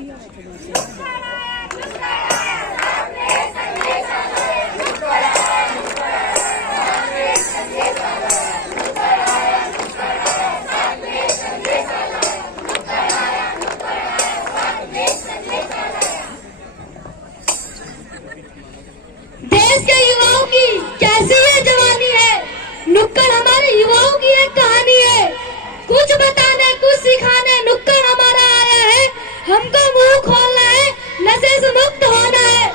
देश के युवाओं की कैसी ये जवानी है, नुक्कड़ हमारे युवाओं की एक कहानी है। कुछ बताने कुछ सिखाने नुक्कड़ हमारा आया है, हमको मुंह खोलना है, नशे से मुक्त होना है।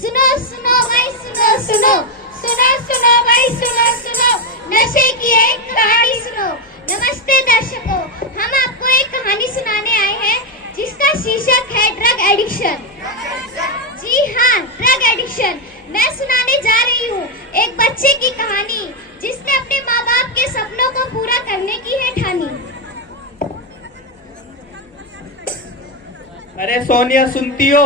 सुनो सुनो भाई सुनो सुनो सुनो सुनो भाई सुनो सुनो, नशे की एक कहानी सुनो। नमस्ते दर्शकों, हम आपको एक कहानी सुनाने आए हैं जिसका शीर्षक है ड्रग एडिक्शन। जी हाँ, ड्रग एडिक्शन। मैं सुनाने जा रही हूँ एक बच्चे की कहानी जिसने अपने माँ बाप के सपनों को पूरा करने की है ठानी। अरे सोनिया, सुनती हो?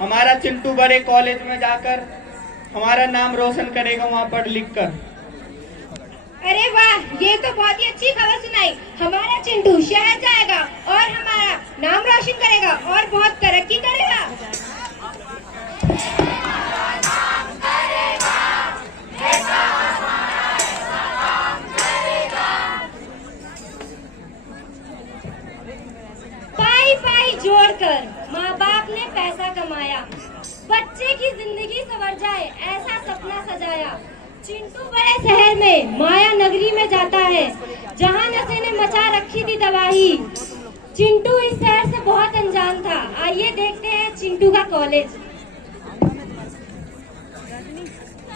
हमारा चिंटू बड़े कॉलेज में जाकर हमारा नाम रोशन करेगा वहाँ पढ़ लिख कर। अरे वाह, ये तो बहुत ही अच्छी खबर सुनाई। हमारा चिंटू शहर जाएगा और हमारा नाम रोशन करेगा और बहुत तरक्की करेगा। पाई पाई जोड़कर माँ बाप ने पैसा कमाया, बच्चे की जिंदगी संवर जाए ऐसा सपना सजाया। चिंटू बड़े शहर में माया नगरी में जाता है जहाँ नशे ने मचा रखी थी तबाही। चिंटू इस शहर से बहुत अनजान था। आइए देखते हैं चिंटू का कॉलेज।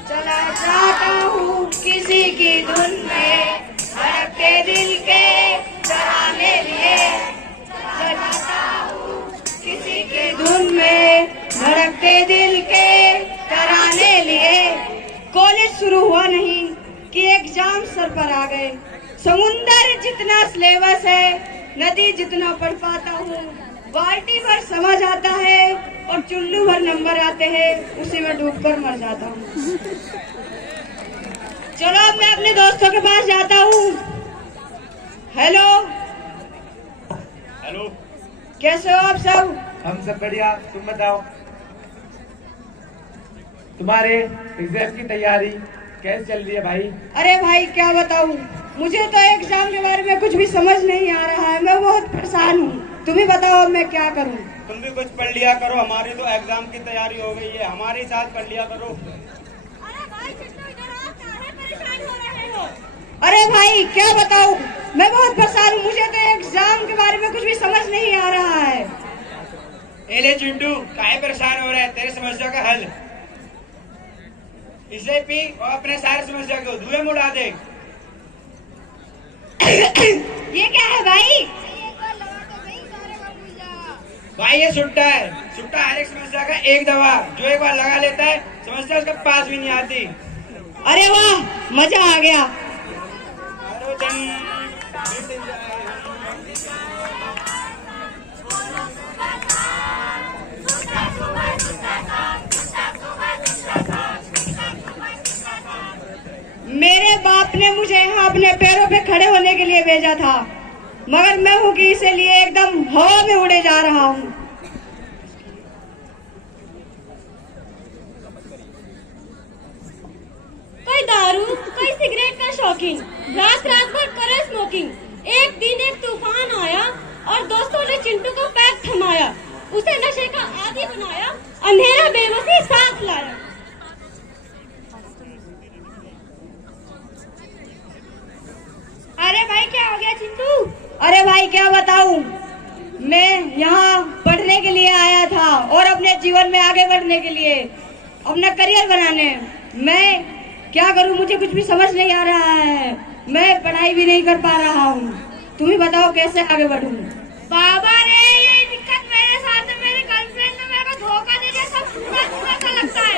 चला जाता हूँ किसी की धुन में, धड़कते दिल के तराने लिए। चला जाता हूँ किसी की धुन में, धड़कते दिल के तराने लिए। कॉलेज शुरू हुआ नहीं कि एग्जाम सर पर आ गए। समुंदर जितना सिलेबस है, नदी जितना पढ़ पाता हूँ, बाल्टी भर समझ आता है और चुल्लू भर नंबर आते हैं, उसी में डूबकर मर जाता हूँ। चलो अब मैं अपने दोस्तों के पास जाता हूँ। हेलो हेलो, कैसे हो आप सब? हम सब बढ़िया, तुम बताओ तुम्हारे एग्जाम की तैयारी कैसे चल रही है भाई? अरे भाई क्या बताऊँ, मुझे तो एग्जाम के बारे में कुछ भी समझ नहीं आ रहा है। मैं बहुत परेशान हूँ। तुम ही बताओ अब मैं क्या करूँ। तुम भी कुछ पढ़ लिया करो, हमारी तो एग्जाम की तैयारी हो गई है, हमारे साथ पढ़ लिया करो। अरे भाई क्या बताऊँ, मैं बहुत परेशान हूँ। मुझे तो एग्जाम के बारे में कुछ भी समझ नहीं आ रहा है। ए ले चिंटू, काहे परेशान हो रहा है? तेरी समस्या का हल इसे पी और अपने सारी समस्या को धुएं में उड़ा दे। ये क्या है भाई? भाई ये सुट्टा है। सुट्टा हर एक समस्या का एक दवा, जो एक बार लगा लेता है समस्या उसके पास भी नहीं आती। अरे वाह, मजा आ गया। मेरे बाप ने मुझे यहाँ अपने पैरों पे खड़े होने के लिए भेजा था, मगर मैं हूँ कि इसे लिए एकदम हवा में उड़े जा रहा हूँ। कोई दारू, कोई सिगरेट का शौकीन, रात रात भर करे स्मोकिंग। एक दिन एक तूफान आया और दोस्तों ने चिंटू को पैक थमाया, उसे नशे का आदी बनाया, अंधेरा बेबसी साथ लाया। अरे भाई क्या हो गया चिंटू? अरे भाई क्या बताऊं, मैं यहाँ पढ़ने के लिए आया था और अपने जीवन में आगे बढ़ने के लिए, अपना करियर बनाने। मैं क्या करूं, मुझे कुछ भी समझ नहीं आ रहा है। मैं पढ़ाई भी नहीं कर पा रहा हूँ। तुम ही बताओ कैसे आगे बढ़ूं। बाबा रे, ये दिक्कत मेरे साथ है। मेरी गर्लफ्रेंड ने मेरे को धोखा दे दिया, सब पूरा पूरा सा लगता है।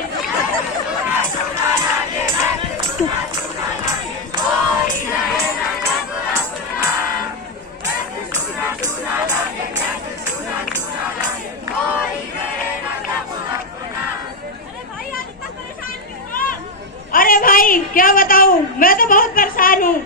भाई क्या बताऊं, मैं तो बहुत परेशान हूँ।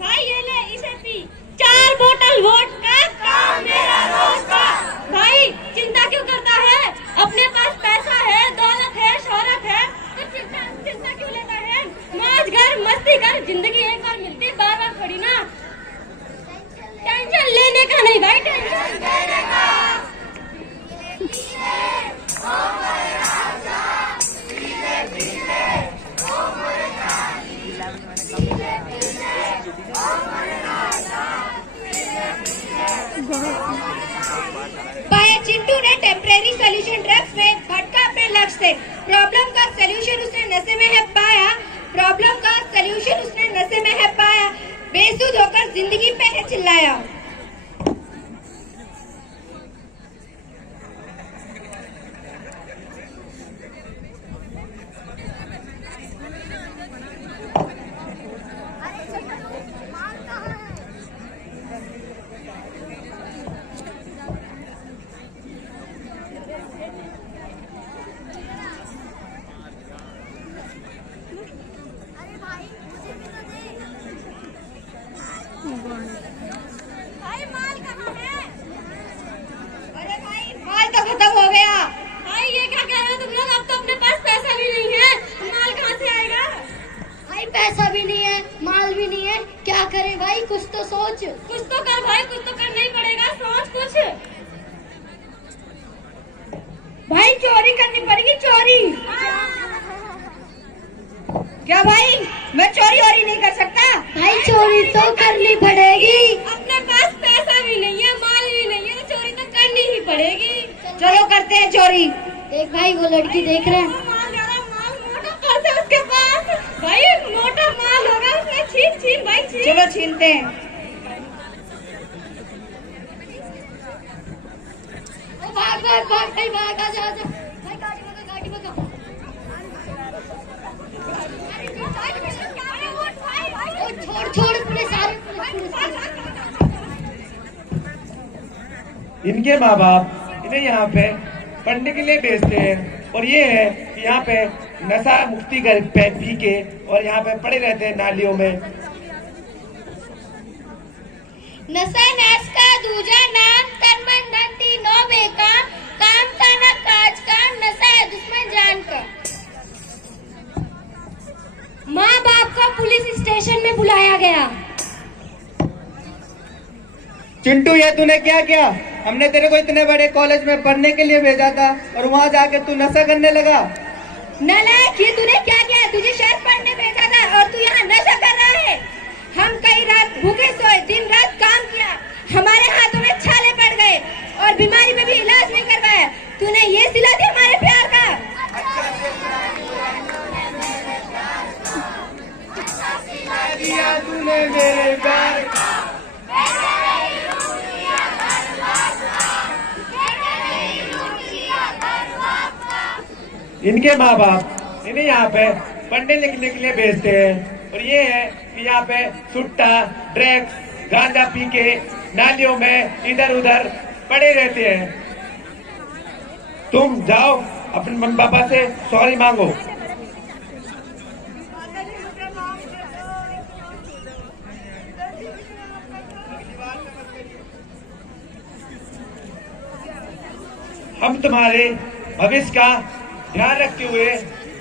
भाई ये ले इसे पी, 4 बोतल वोडका, काम मेरा रोज का। भाई चिंता क्यों करता है, अपने पास पैसा है, दौलत है, शोहरत है, तो चिंता क्यों लेता है। मौज कर, मस्ती कर, जिंदगी एक बार मिलती, बार बार थोड़ी ना। टेंशन लेने का नहीं भाई, टेंशन देने का। भाई चिंटू ने टेम्परेरी सोल्यूशन ड्रग्स में भटका अपने लक्ष्य से। प्रॉब्लम का सोल्यूशन उसने नशे में है पाया, प्रॉब्लम का सोल्यूशन उसने नशे में है पाया, बेसुध होकर जिंदगी पे है चिल्लाया। भाई माल कहाँ है। अरे भाई माल तो खत्म हो गया। भाई ये क्या कह रहे हो तुम लोग, अब तो अपने पास पैसा भी नहीं है, माल कहाँ से आएगा। भाई पैसा भी नहीं है, माल भी नहीं है, क्या करें भाई, कुछ तो सोच। कुछ तो कर भाई, कुछ तो करना ही पड़ेगा, सोच कुछ। भाई चोरी करनी पड़ेगी, चोरी। क्या भाई मैं चोरी वोरी नहीं कर सकता। भाई चोरी तो करनी पड़ेगी। अपने पास पैसा भी नहीं है, माल भी नहीं है, तो चोरी तो करनी ही पड़ेगी। चलो करते हैं चोरी। देख भाई वो लड़की देख रहे हैं। माल यार, माल मोटा पर्स है उसके पास। भाई मोटा माल होगा उसमें, छीन छीन भाई छीन। चलो छीनते हैं। ओ भाग भाग भाग भाई भाग, आजा आजा भाई, गाड़ी भगा गाड़ी भगा। ओ छोड़ छोड़ पुलिस आ रही, पुलिस पुलिस। इनके माँ बाप इन्हें यहाँ पे पढ़ने के लिए भेजते हैं और ये है कि यहाँ पे नशा मुक्ति कर पी के और यहाँ पे पड़े रहते हैं नालियों में। नशा नाश का दूजा नाम, तन मन धन तीनों बेकाम, काम का न काज का, नशा है दुश्मन जान का। माँ बाप को पुलिस स्टेशन में बुलाया गया। चिंटू ये तूने क्या किया, हमने तेरे को इतने बड़े कॉलेज में पढ़ने के लिए भेजा था और वहाँ जाके तू नशा करने लगा। नालायक, ये तूने क्या किया, तुझे शहर पढ़ने भेजा था और तू यहाँ नशा कर रहा है। हम कई रात भूखे सोए, दिन रात काम किया, हमारे हाथों में छाले पड़ गए और बीमारी में भी इलाज नहीं करवाया। तूने ये सिला दिया हमारे प्यार का। तूने मेरे प्यार का। इनके माँ बाप इन्हें यहाँ पे पढ़ने लिखने के लिए भेजते हैं और ये है कि यहाँ पे सुट्टा ड्रग्स गांजा पी के नालियों में इधर उधर पड़े रहते हैं। तुम जाओ अपने मम्मी पापा से सॉरी मांगो। हम तुम्हारे भविष्य का ध्यान रखते हुए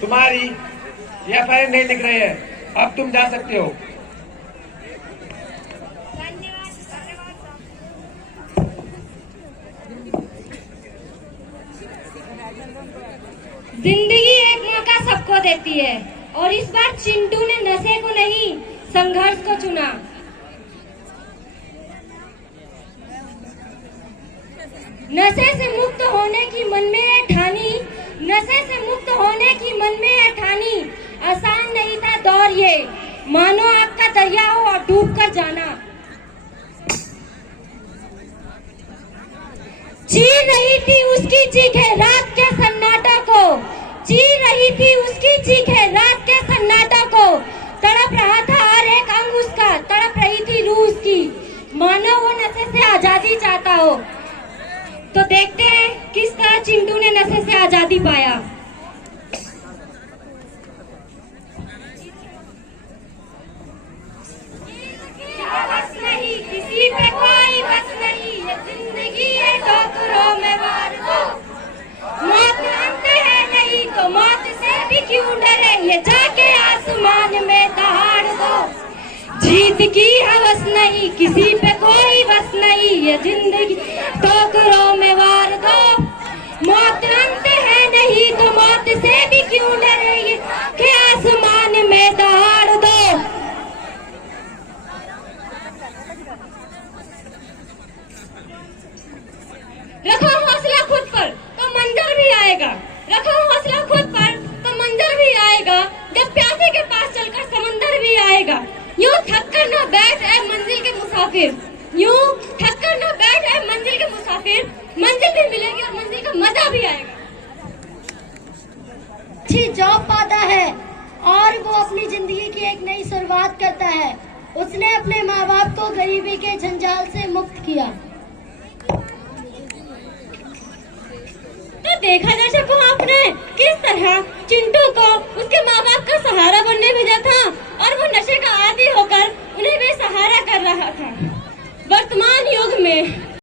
तुम्हारी एफआईआर नहीं लिख रहे हैं, अब तुम जा सकते हो। जिंदगी एक मौका सबको देती है और इस बार चिंटू ने नशे को नहीं, संघर्ष को चुना। नशे से मुक्त होने की मन में है ठानी, नशे से मुक्त होने की मन में है ठानी। आसान नहीं था दौर ये, मानो आपका दरिया हो और डूब कर जाना। चीर रही थी उसकी चीखें रात के सन्नाटा को, चीर रही थी उसकी चीखें रात के सन्नाटा को। तड़प रहा था हर एक अंग उसका, तड़प रही थी रूह उसकी, मानो वो नशे से आजादी चाहता हो। तो देखते हैं किस तरह चिंटू ने नशे से आजादी पाया। की हवस नहीं, किसी पे कोई बस नहीं, ये जिंदगी ठोकरों में वार दो। मौत अंत है नहीं तो मौत से भी क्यों डरेंगे कि आसमान में दहाड़ दो। रखो हौसला खुद पर तो मंजिल भी आएगा, रखो हौसला खुद पर तो मंजिल भी आएगा। जब प्यासे के पास चलकर समंदर भी आएगा। यूं थक कर न बैठ ऐ मंजिल के मुसाफिर, यूं थक कर न बैठ ऐ मंजिल के मुसाफिर, मंजिल भी मिलेगी और मंजिल का मजा भी आएगा। अच्छी जॉब पाता है और वो अपनी जिंदगी की एक नई शुरुआत करता है। उसने अपने माँ बाप को गरीबी के जंजाल से मुक्त किया। तो देखा दर्शकों आपने किस तरह चिंटू को उसके माँ बाप